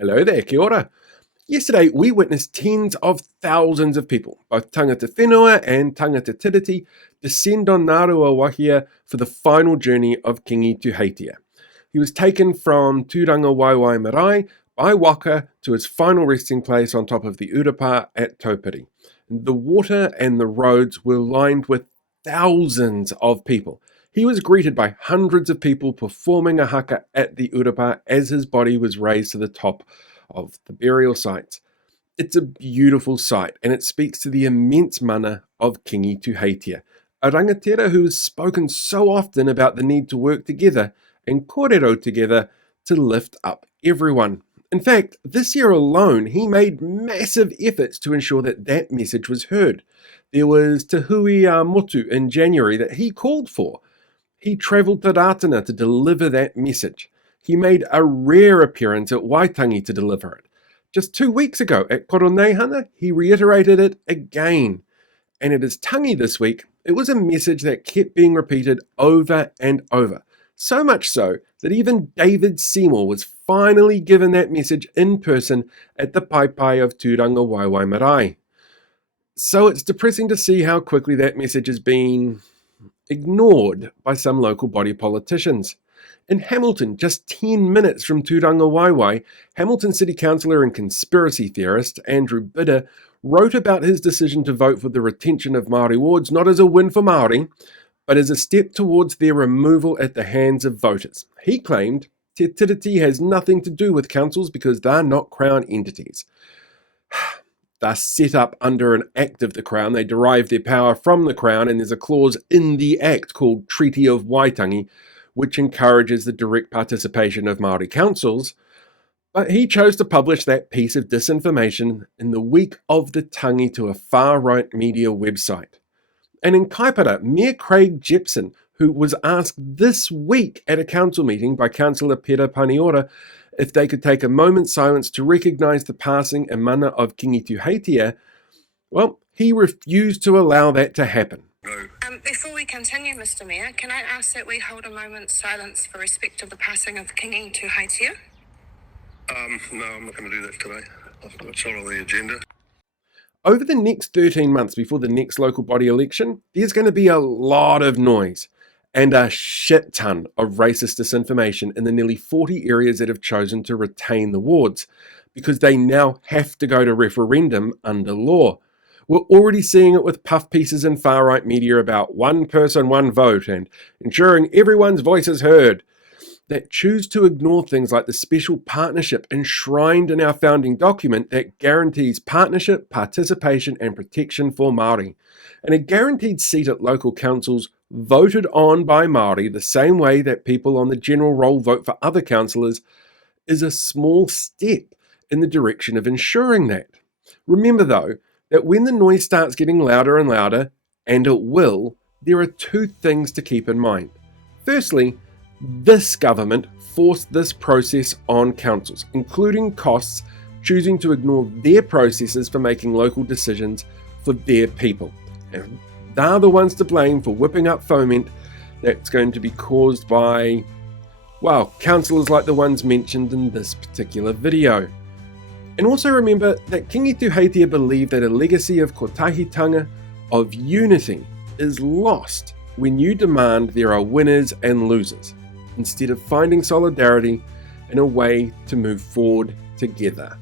Hello there, kia ora. Yesterday, we witnessed tens of thousands of people, both tangata whenua and tangata tiriti, descend on Ngārua Wahia for the final journey of Kiingi Tuuheitia. He was taken from Tūranga Waiwai Marae by waka to his final resting place on top of the urapa at Taupiri. The water and the roads were lined with thousands of people. He was greeted by hundreds of people performing a haka at the urapa as his body was raised to the top of the burial sites. It's a beautiful sight, and it speaks to the immense mana of Kiingi Tuuheitia, a rangatira who has spoken so often about the need to work together and kōrero together to lift up everyone. In fact, this year alone, he made massive efforts to ensure that that message was heard. There was Te Hui a Motu in January that he called for. He travelled to Ratana to deliver that message. He made a rare appearance at Waitangi to deliver it. Just 2 weeks ago at coronation, he reiterated it again. And at his tangi this week, it was a message that kept being repeated over and over. So much so that even David Seymour was finally given that message in person at the Paipai of Tūranga Waiwai Marae. So it's depressing to see how quickly that message has been ignored by some local body politicians. In Hamilton, just 10 minutes from Tūranga Waiwai, Hamilton City Councillor and conspiracy theorist Andrew Bidder wrote about his decision to vote for the retention of Māori wards not as a win for Māori, but as a step towards their removal at the hands of voters. He claimed Te Tiriti has nothing to do with councils because they're not Crown entities. They're set up under an act of the Crown. They derive their power from the Crown, and there's a clause in the act called Treaty of Waitangi, which encourages the direct participation of Māori councils. But he chose to publish that piece of disinformation in the week of the tangi to a far-right media website. And in Kaipara, Mayor Craig Jepson, who was asked this week at a council meeting by Councillor Pera Paniora if they could take a moment's silence to recognise the passing and mana of Kiingi Tuuheitia, well, he refused to allow that to happen. Before we continue, Mr. Mayor, can I ask that we hold a moment's silence for respect of the passing of Kiingi Tuuheitia? No, I'm not going to do that today. It's not on the agenda. Over the next 13 months before the next local body election, there's going to be a lot of noise and a shit ton of racist disinformation in the nearly 40 areas that have chosen to retain the wards, because they now have to go to referendum under law. We're already seeing it with puff pieces in far-right media about one person, one vote and ensuring everyone's voice is heard, that choose to ignore things like the special partnership enshrined in our founding document that guarantees partnership, participation and protection for Māori, and a guaranteed seat at local councils voted on by Māori the same way that people on the general roll vote for other councillors is a small step in the direction of ensuring that. Remember though, that when the noise starts getting louder and louder, and it will, there are two things to keep in mind. Firstly, this government forced this process on councils, including costs, choosing to ignore their processes for making local decisions for their people. And they're the ones to blame for whipping up foment that's going to be caused by, well, councillors like the ones mentioned in this particular video. And also remember that Kiingi Tuuheitia believed that a legacy of kotahitanga, of unity, is lost when you demand there are winners and losers, instead of finding solidarity and a way to move forward together.